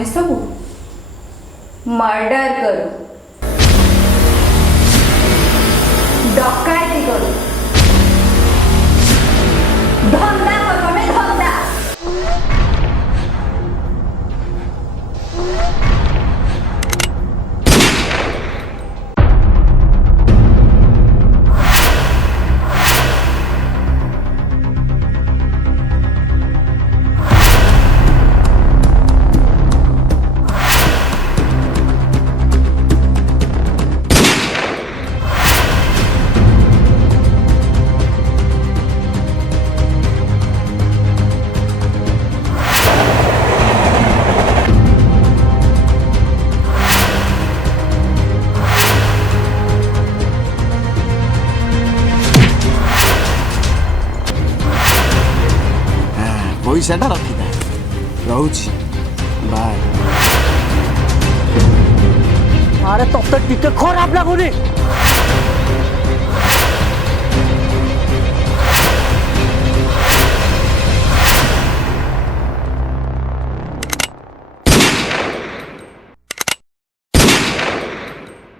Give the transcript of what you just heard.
ଆମେ ସବୁ मर्डर करू, डकायती करू, धंदा करू आम्ही धंदा. पैसाटा रखिदा रोची बाय. अरे तब तक टिके खराब लागुनी.